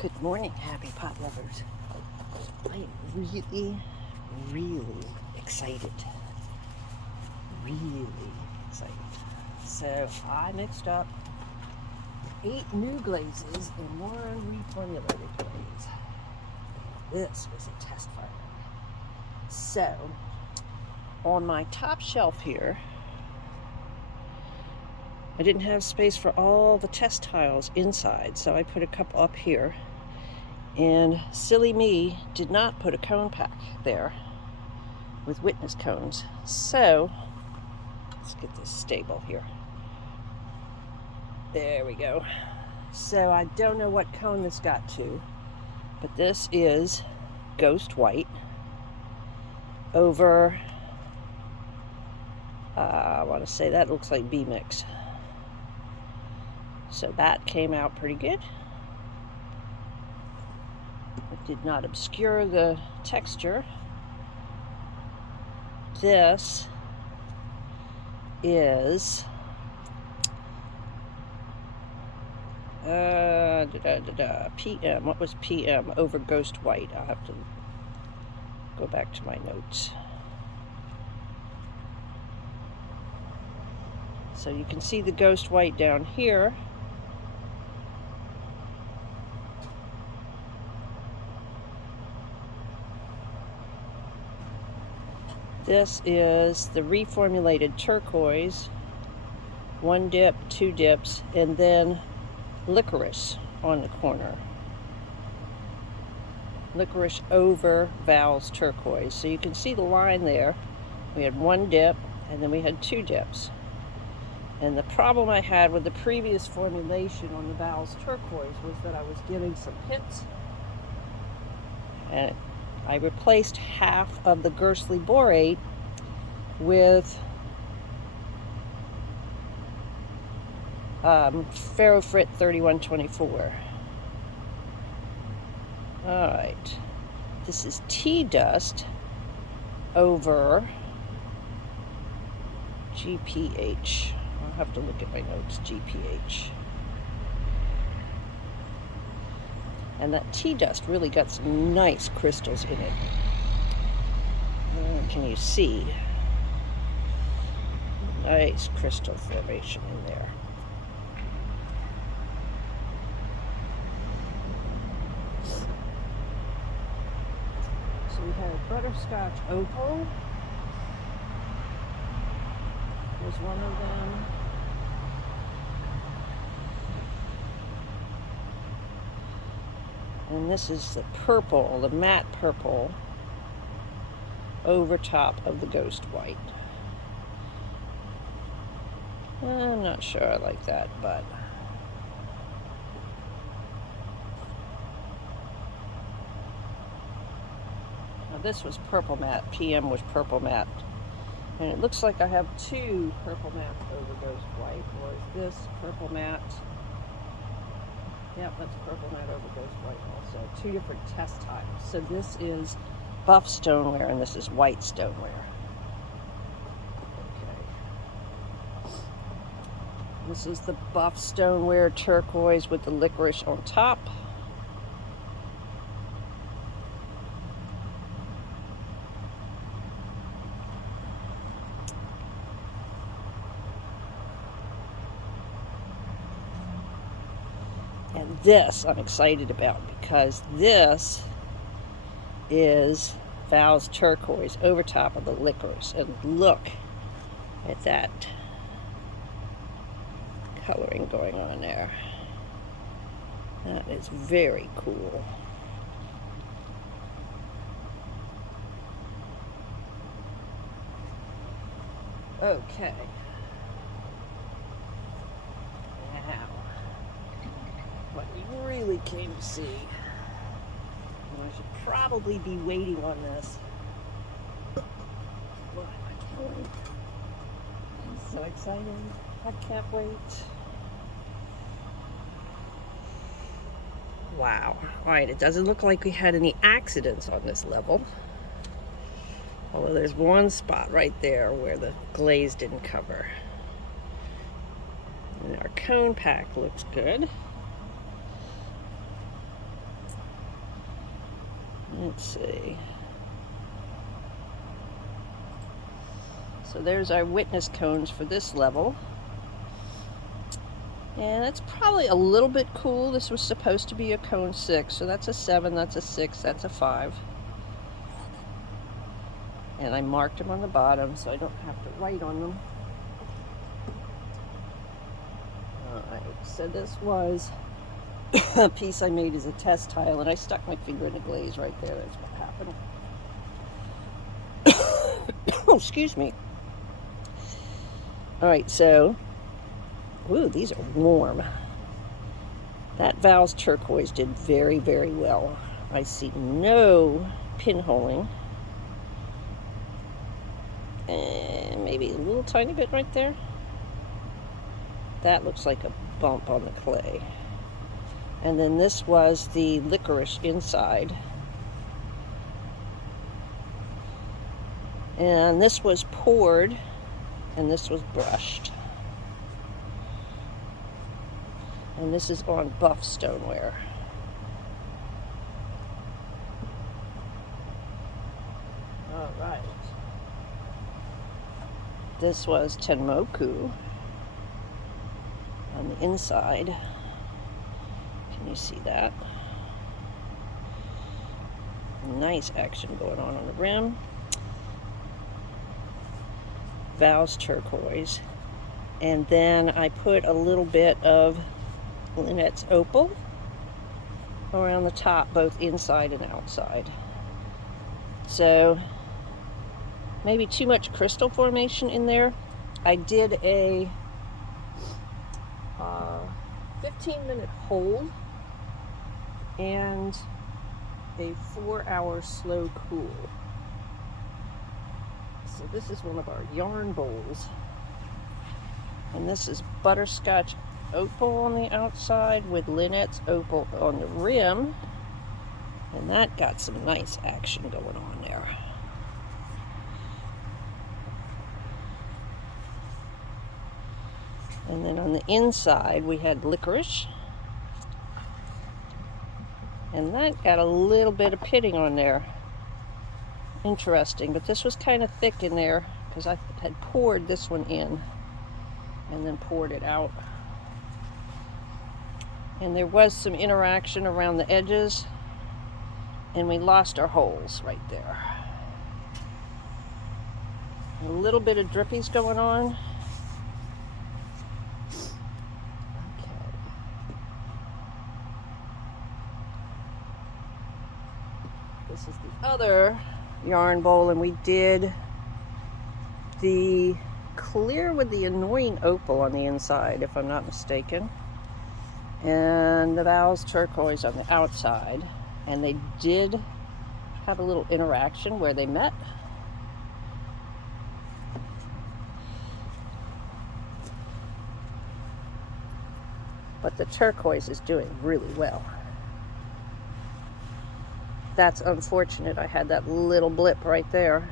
Good morning, happy pot lovers. I am really excited. Really excited. So I mixed up 8 new glazes and 1 reformulated glaze. This was a test fire. So on my top shelf here, I didn't have space for all the test tiles inside, so I put a couple up here. And silly me did not put a cone pack there with witness cones. So let's get this stable here. There we go. So I don't know what cone this got to, but this is Ghost White over, I want to say that looks like B-Mix. So that came out pretty good. It did not obscure the texture. This is PM. What was PM over Ghost White? I'll have to go back to my notes. So you can see the Ghost White down here. This is the Reformulated Turquoise, 1 dip, 2 dips, and then licorice on the corner. Licorice over Val's Turquoise. So you can see the line there. We had 1 dip, and then we had 2 dips. And the problem I had with the previous formulation on the Val's Turquoise was that I was getting some hits. And I replaced half of the Gersley borate with Ferrofrit 3124. Alright, this is tea dust over GPH. I'll have to look at my notes, GPH. And that tea dust really got some nice crystals in it. Can you see? Nice crystal formation in there. So we had Butterscotch Opal. Was one of them. And this is the purple, the matte purple, over top of the Ghost White. I'm not sure I like that, but now this was purple matte, PM was purple matte. And it looks like I have 2 purple matte over Ghost White. Or is this purple matte? Yep, that's purple matte over Ghost White also. 2 different test tiles. So this is buff stoneware and this is white stoneware. Okay. This is the buff stoneware turquoise with the licorice on top. And this I'm excited about because this is Val's Turquoise over top of the licorice. And look at that coloring going on there. That is very cool. Okay. What you really came to see. And I should probably be waiting on this. What am I doing? I'm so excited. I can't wait. Wow. Alright, it doesn't look like we had any accidents on this level. Although there's one spot right there where the glaze didn't cover. And our cone pack looks good. Let's see. So there's our witness cones for this level. And that's probably a little bit cool. This was supposed to be a cone 6, so that's a 7, that's a 6, that's a 5. And I marked them on the bottom so I don't have to write on them. Alright, so this was a piece I made as a test tile, and I stuck my finger in the glaze right there. That's what happened. Oh, excuse me. Alright, so, ooh, these are warm. That Val's turquoise did very, very well. I see no pinholing. And maybe a little tiny bit right there. That looks like a bump on the clay. And then this was the licorice inside. And this was poured, and this was brushed. And this is on buff stoneware. All right. This was tenmoku on the inside. Can you see that? Nice action going on the rim. Val's turquoise. And then I put a little bit of Lynette's opal around the top, both inside and outside. So maybe too much crystal formation in there. I did a 15-minute hold and a 4-hour slow cool. So this is one of our yarn bowls. And this is Butterscotch Opal on the outside with Lynette's opal on the rim. And that got some nice action going on there. And then on the inside we had licorice. And that got a little bit of pitting on there. Interesting, but this was kind of thick in there because I had poured this one in and then poured it out. And there was some interaction around the edges, and we lost our holes right there. A little bit of drippies going on. Okay. This is the other yarn bowl, and we did the clear with the annoying opal on the inside, if I'm not mistaken, and the Val's turquoise on the outside, and they did have a little interaction where they met. But the turquoise is doing really well. That's unfortunate. I had that little blip right there.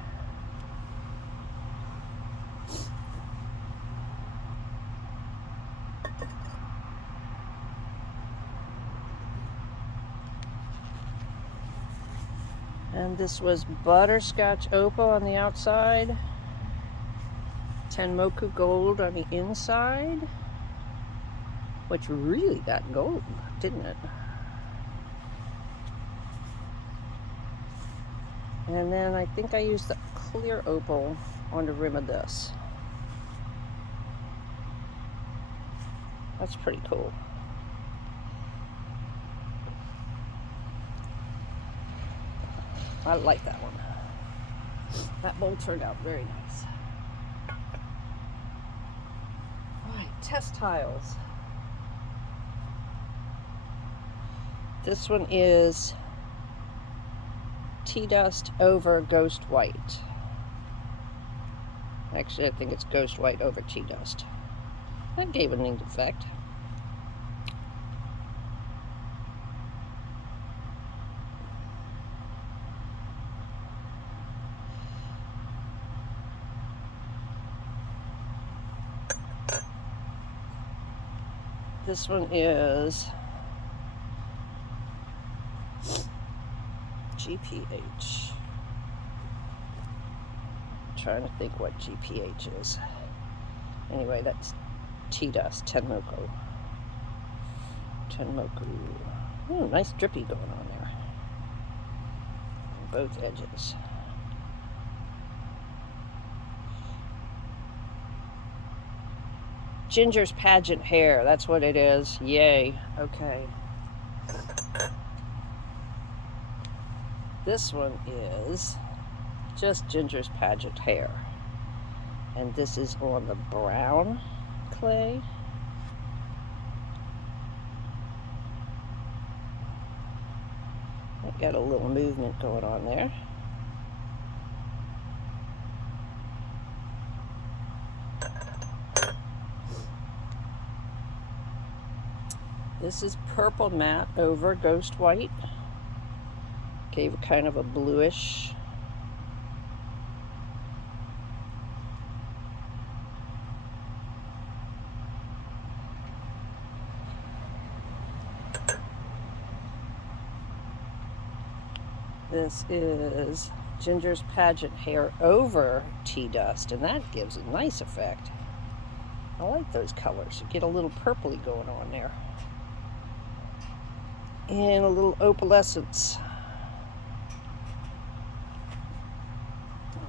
And this was Butterscotch Opal on the outside, tenmoku gold on the inside, which really got gold, didn't it? And then I think I used the clear opal on the rim of this. That's pretty cool. I like that one. That bowl turned out very nice. All right, test tiles. This one is tea dust over ghost white. Actually, I think it's ghost white over tea dust. That gave a neat effect. This one is GPH. Trying to think what GPH is. Anyway, that's tea dust, Tenmoku. Tenmoku. Ooh, nice drippy going on there. On both edges. Ginger's Pageant Hair, that's what it is. Yay. Okay. This one is just Ginger's Pageant Hair. And this is on the brown clay. I got a little movement going on there. This is Purple Matte over Ghost White. Gave it kind of a bluish. This is Ginger's Pageant Hair over Tea Dust, and that gives a nice effect. I like those colors. You get a little purpley going on there. And a little opalescence.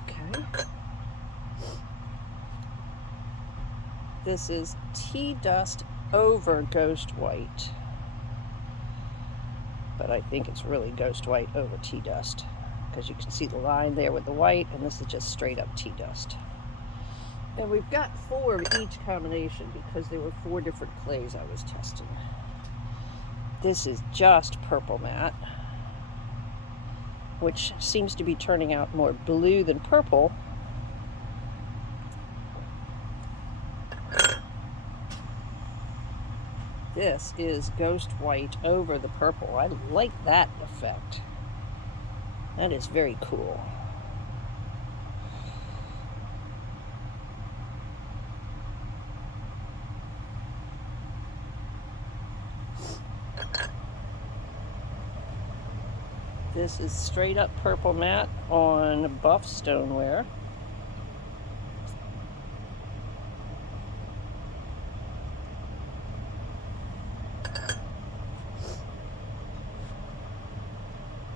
Okay. This is Tea Dust over Ghost White. But I think it's really Ghost White over Tea Dust, because you can see the line there with the white, and this is just straight up Tea Dust. And we've got 4 of each combination because there were 4 different clays I was testing. This is just Purple Matte, which seems to be turning out more blue than purple. This is Ghost White over the purple. I like that effect. That is very cool. This is straight up Purple Matte on buff stoneware.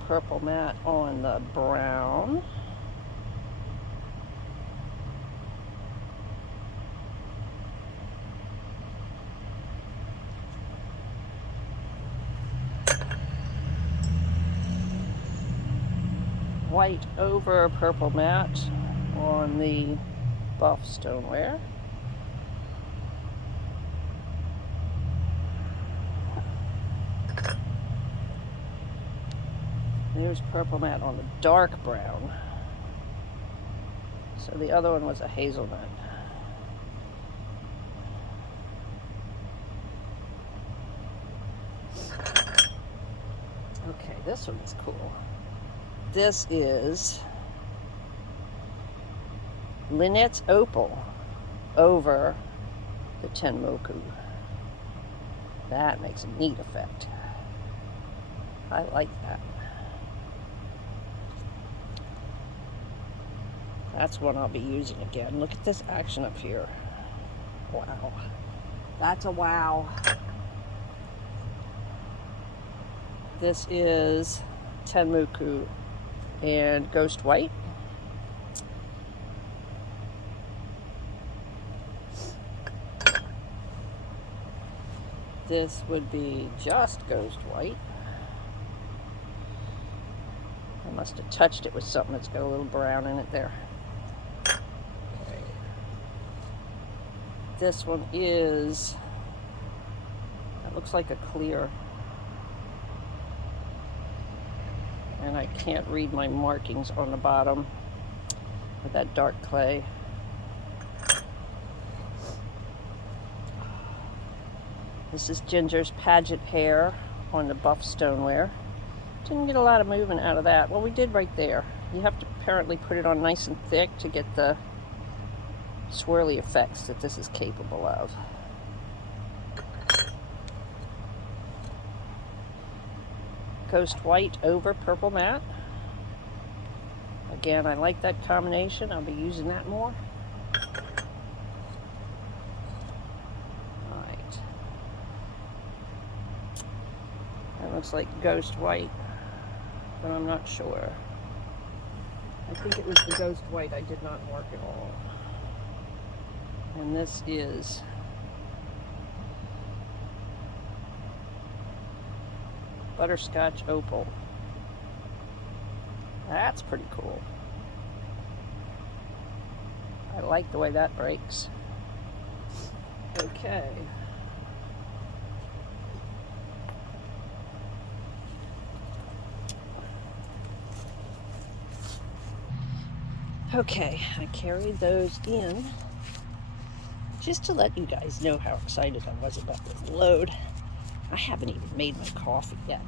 Purple Matte on the brown. White over Purple Matte on the buff stoneware. There's Purple Matte on the dark brown. So the other one was a hazelnut. Okay, this one is cool. This is Lynette's Opal over the Tenmoku. That makes a neat effect. I like that. That's one I'll be using again. Look at this action up here. Wow. That's a wow. This is Tenmoku and Ghost White. This would be just Ghost White. I must have touched it with something that's got a little brown in it there. This one is, that looks like a clear. And I can't read my markings on the bottom with that dark clay. This is Ginger's Pageant Hair on the buff stoneware. Didn't get a lot of movement out of that. Well, we did right there. You have to apparently put it on nice and thick to get the swirly effects that this is capable of. Ghost White over Purple Matte. Again, I like that combination. I'll be using that more. Alright. That looks like ghost white, but I'm not sure. I think it was the ghost white I did not mark at all. And this is Butterscotch Opal. That's pretty cool. I like the way that breaks. Okay. Okay, I carried those in just to let you guys know how excited I was about this load. I haven't even made my coffee yet.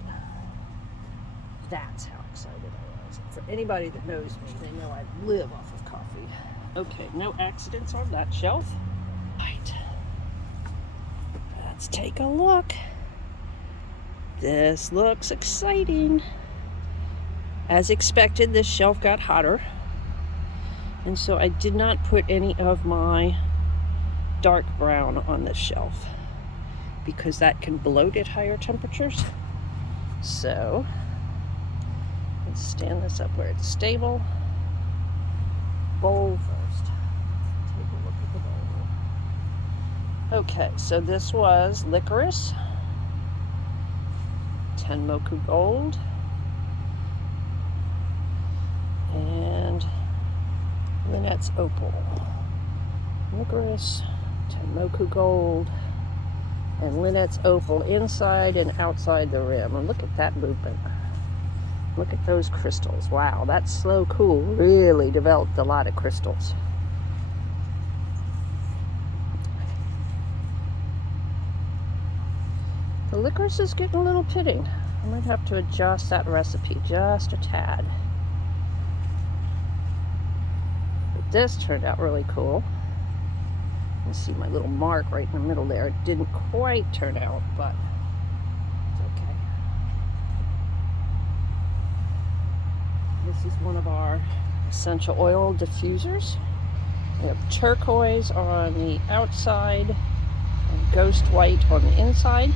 That's how excited I was. For anybody that knows me, they know I live off of coffee. Okay, no accidents on that shelf. Right. Let's take a look. This looks exciting. As expected, this shelf got hotter. And so I did not put any of my dark brown on this shelf because that can bloat at higher temperatures. So let's stand this up where it's stable. Bowl first. Take a look at the bowl. Okay, so this was licorice, 10 Moku Gold, and Lynette's Opal. Licorice, 10 Moku Gold, and Lynette's Opal inside and outside the rim. And look at that movement. Look at those crystals. Wow, that slow cool really developed a lot of crystals. The licorice is getting a little pitting. I might have to adjust that recipe just a tad. But this turned out really cool. You see my little mark right in the middle there. It didn't quite turn out, but it's okay. This is one of our essential oil diffusers. We have turquoise on the outside and ghost white on the inside.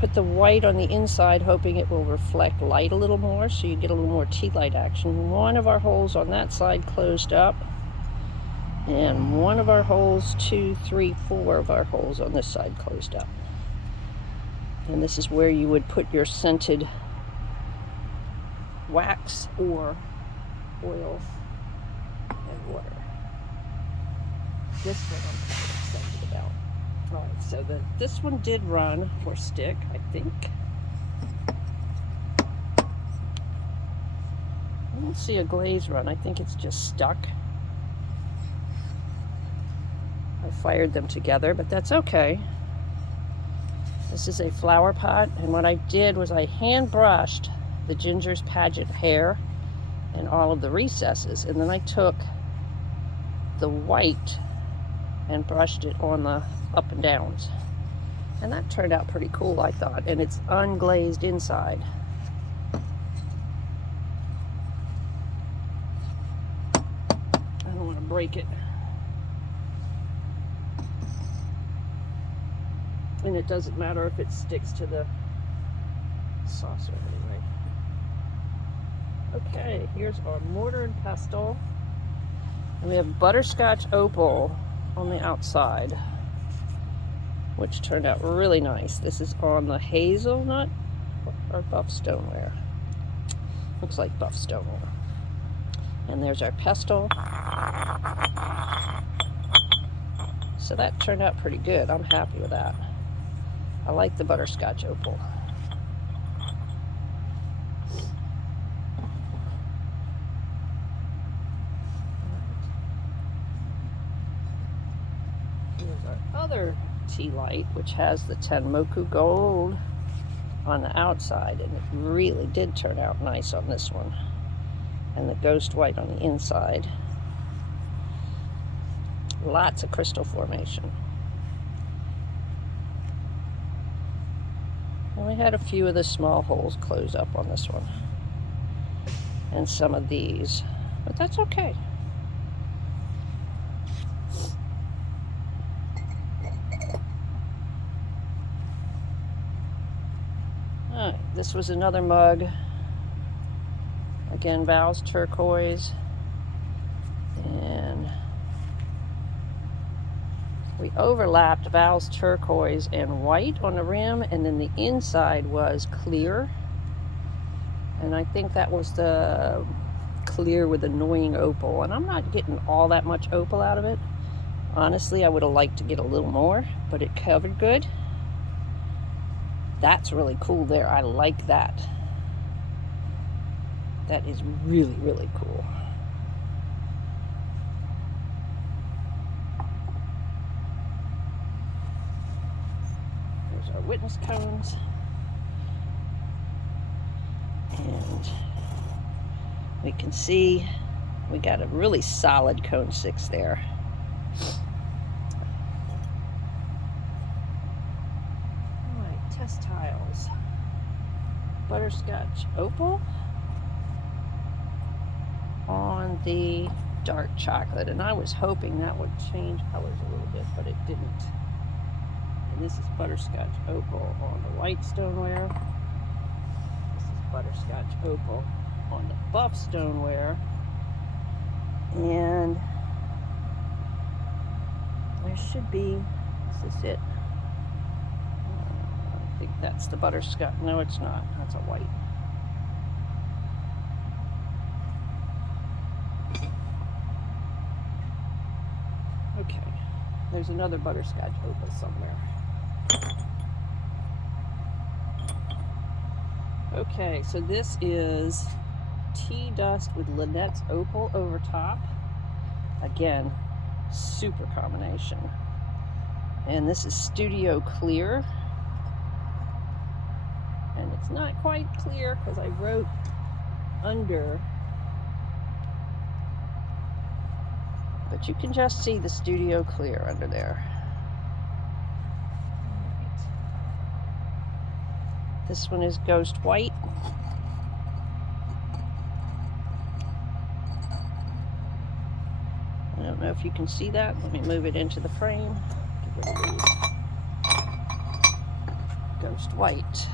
Put the white on the inside, hoping it will reflect light a little more, so you get a little more tea light action. One of our holes on that side closed up, and one of our holes, 2, 3, 4 of our holes on this side closed up. And this is where you would put your scented wax or oil and water. This one I'm kind of excited about. Alright, so this one did run or stick, I think. I don't see a glaze run. I think it's just stuck. I fired them together, but that's okay. This is a flower pot, and what I did was I hand brushed the Ginger's Pageant hair and all of the recesses, and then I took the white and brushed it on the up and downs. And that turned out pretty cool, I thought, and it's unglazed inside. I don't want to break it. And it doesn't matter if it sticks to the saucer anyway. Okay, here's our Mortar and Pestle. And we have Butterscotch Opal on the outside, which turned out really nice. This is on the hazelnut or buff stoneware. Looks like buff stoneware. And there's our pestle. So that turned out pretty good. I'm happy with that. I like the Butterscotch Opal. Here's our other tea light, which has the 10 Moku Gold on the outside, and it really did turn out nice on this one. And the ghost white on the inside. Lots of crystal formation. And we had a few of the small holes close up on this one. And some of these. But that's okay. Alright, this was another mug. Again, Val's Turquoise. And we overlapped Val's Turquoise and white on the rim, and then the inside was clear. And I think that was the clear with annoying opal. And I'm not getting all that much opal out of it. Honestly, I would have liked to get a little more, but it covered good. That's really cool there. I like that. That is really, really cool. There's our witness cones. And we can see we got a really solid cone 6 there. Alright, test tiles. Butterscotch Opal on the dark chocolate, and I was hoping that would change colors a little bit, but it didn't. And this is Butterscotch Opal on the white stoneware. This is Butterscotch Opal on the buff stoneware. And there should be, this is it. I think that's the butterscotch. No, it's not. That's a white. Okay, there's another butterscotch opal somewhere. Okay, so this is tea dust with Lynette's opal over top. Again, super combination. And this is Studio Clear. And it's not quite clear because I wrote under. But you can just see the Studio Clear under there. Right. This one is Ghost White. I don't know if you can see that. Let me move it into the frame. Get rid of these. Ghost White.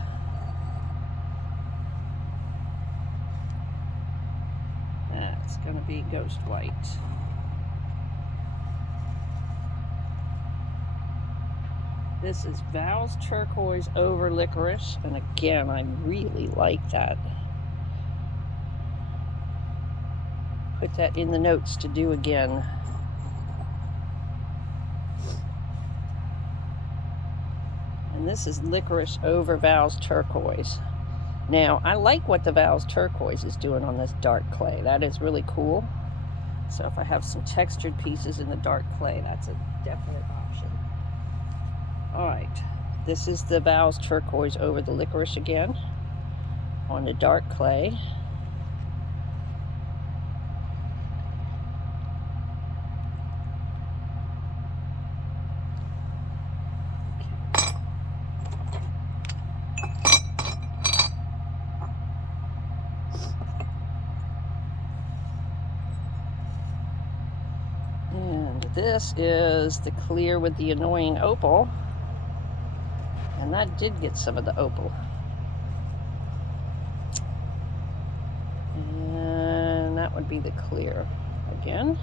That's going to be Ghost White. This is Val's Turquoise over Licorice, and again, I really like that. Put that in the notes to do again. And this is Licorice over Val's Turquoise. Now, I like what the Val's Turquoise is doing on this dark clay. That is really cool. So if I have some textured pieces in the dark clay, that's a definite option. Alright, this is the Val's Turquoise over the Licorice again on the dark clay. And this is the clear with the annoying opal. And that did get some of the opal. And that would be the clear again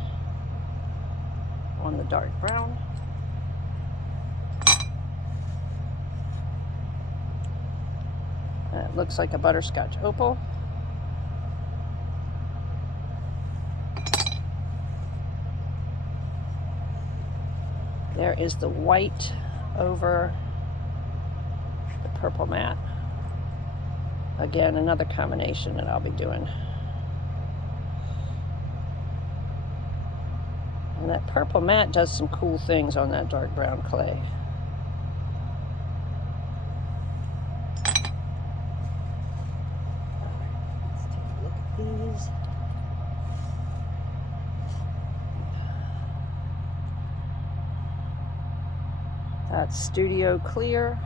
on the dark brown. That looks like a butterscotch opal. There is the white over purple matte. Again, another combination that I'll be doing. And that purple matte does some cool things on that dark brown clay. Let's take a look at these. That's Studio Clear.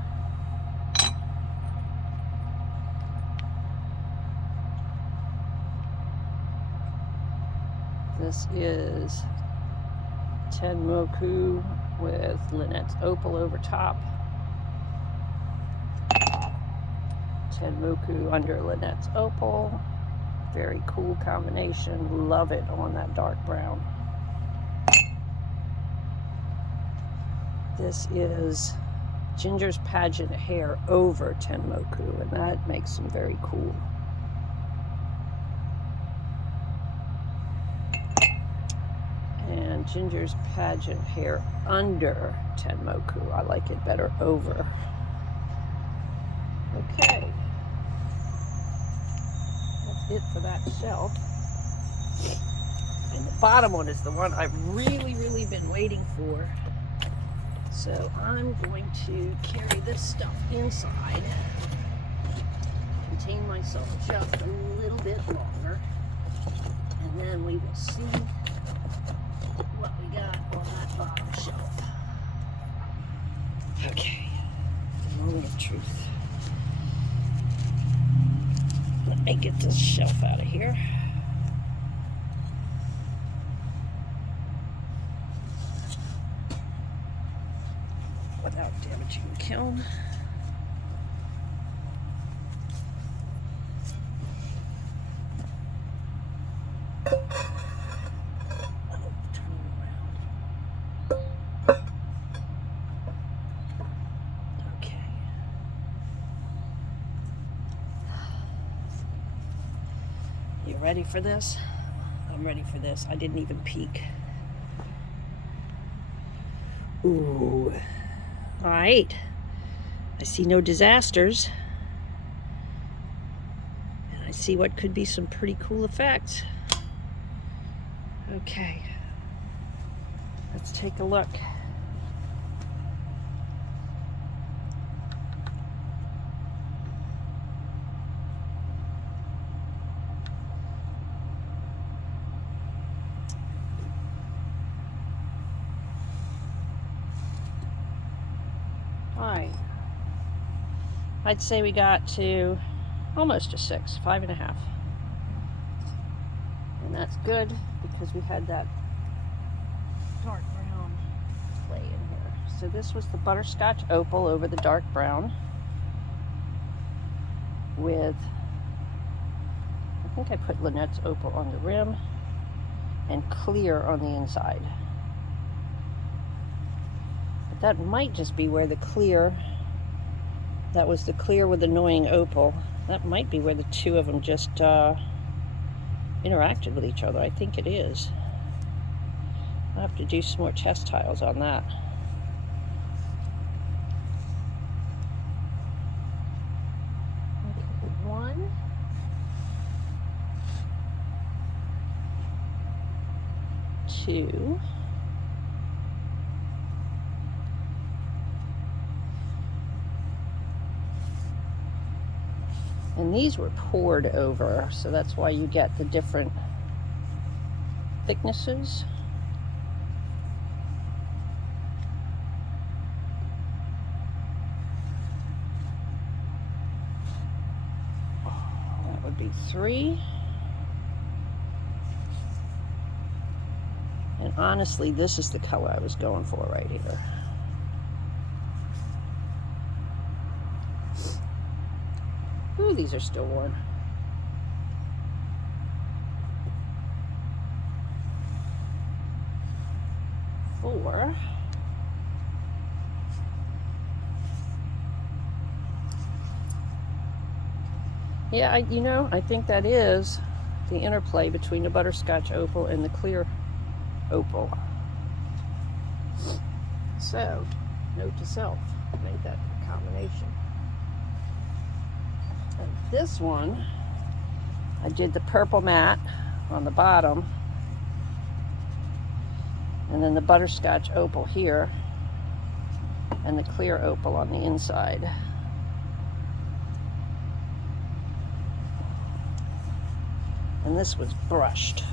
This is Tenmoku with Lynette's Opal over top. Tenmoku under Lynette's Opal. Very cool combination. Love it on that dark brown. This is Ginger's Pageant Hair over Tenmoku, and that makes them very cool. And Ginger's Pageant Hair under Tenmoku. I like it better over. Okay. That's it for that shelf. And the bottom one is the one I've really been waiting for. So I'm going to carry this stuff inside, contain myself just a little bit longer, and then we will see what we got on that bottom shelf. Okay, the moment of truth. Let me get this shelf out of here. Without damaging the kiln. Okay. You ready for this? I'm ready for this. I didn't even peek. Ooh. All right, I see no disasters, and I see what could be some pretty cool effects. Okay, let's take a look. Alright, I'd say we got to almost a 6, 5.5. And that's good because we had that dark brown clay in here. So this was the Butterscotch Opal over the dark brown with, I think I put Lynette's Opal on the rim and clear on the inside. That might just be where the clear, that was the clear with annoying opal. That might be where the two of them just interacted with each other. I think it is. I'll have to do some more test tiles on that. Okay, 1. 2. And these were poured over, so that's why you get the different thicknesses. That would be 3. And honestly, this is the color I was going for right here. Ooh, these are still warm. Four. Yeah, I think that is the interplay between the Butterscotch Opal and the clear opal. So, note to self, made that combination. And this one, I did the purple matte on the bottom, and then the Butterscotch Opal here, and the clear opal on the inside. And this was brushed.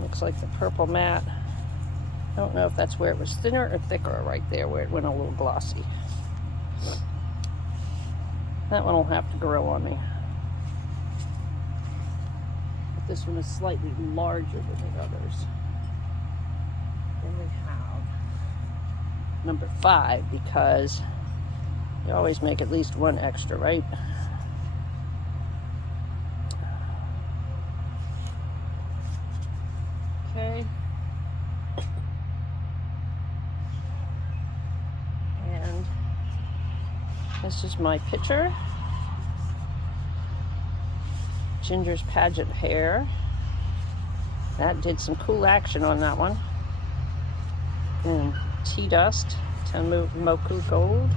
Looks like the purple matte. I don't know if that's where it was thinner or thicker, right there where it went a little glossy. That one will have to grow on me. This one is slightly larger than the others. Then we have number 5, because you always make at least one extra, right? Okay. And this is my picture. Ginger's Pageant Hair. That did some cool action on that one. And tea dust, Tenmoku gold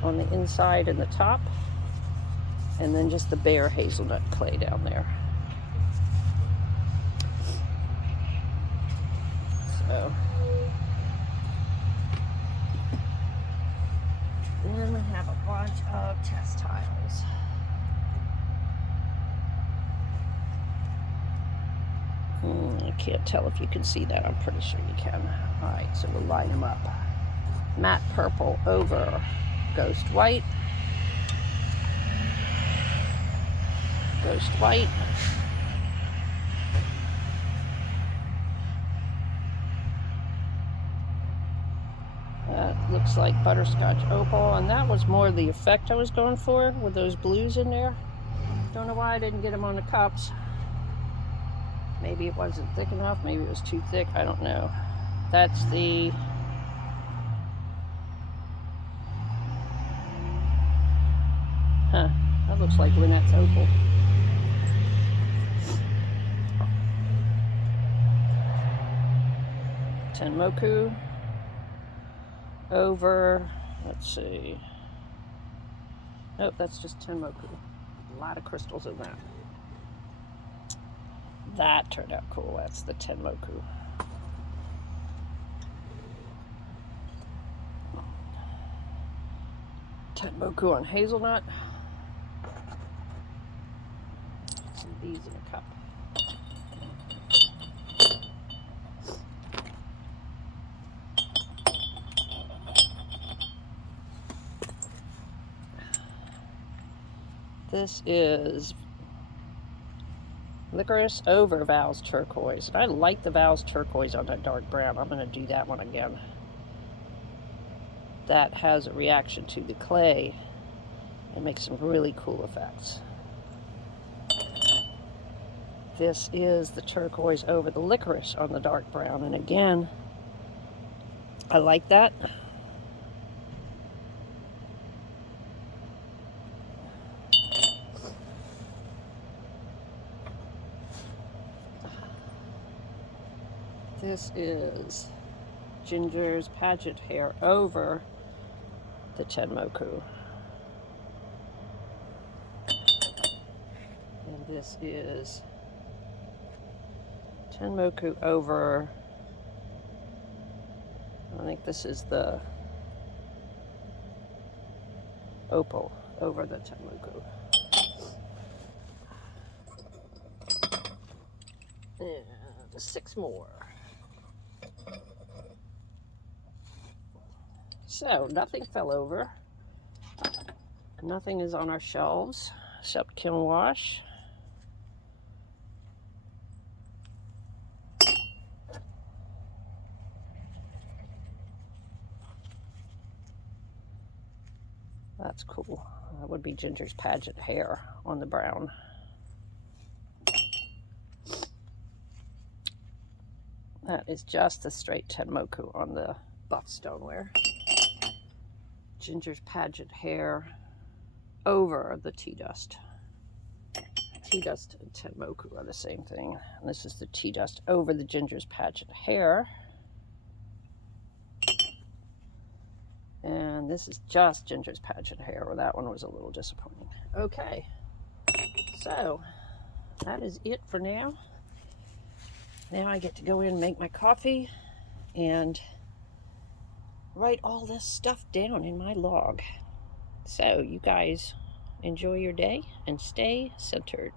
on the inside and the top. And then just the bare hazelnut clay down there. So then we have a bunch of test tiles. I can't tell if you can see that. I'm pretty sure you can. All right, so we'll line them up. Matte purple over ghost white. Ghost white. That looks like Butterscotch Opal, and that was more the effect I was going for with those blues in there. Don't know why I didn't get them on the cups. Maybe it wasn't thick enough, maybe it was too thick, I don't know. That's the that looks like Lynette's Opal. Tenmoku over, let's see. Nope, that's just Tenmoku. A lot of crystals in that. That turned out cool. That's the Tenmoku. Tenmoku on hazelnut. Some of these in a cup. This is Licorice over Val's Turquoise. And I like the Val's Turquoise on that dark brown. I'm going to do that one again. That has a reaction to the clay and makes some really cool effects. This is the turquoise over the licorice on the dark brown. And again, I like that. This is Ginger's Pageant Hair over the Tenmoku. And this is Tenmoku over, I think this is the Opal over the Tenmoku. And 6 more. So, nothing fell over. Nothing is on our shelves except Kiln Wash. That's cool. That would be Ginger's Pageant Hair on the brown. That is just the straight Tenmoku on the buff stoneware. Ginger's Pageant Hair over the tea dust. Tea dust and Tenmoku are the same thing. And this is the tea dust over the Ginger's Pageant Hair. And this is just Ginger's Pageant Hair, where that one was a little disappointing. Okay, so that is it for now. Now I get to go in and make my coffee and write all this stuff down in my log. So you guys enjoy your day and stay centered.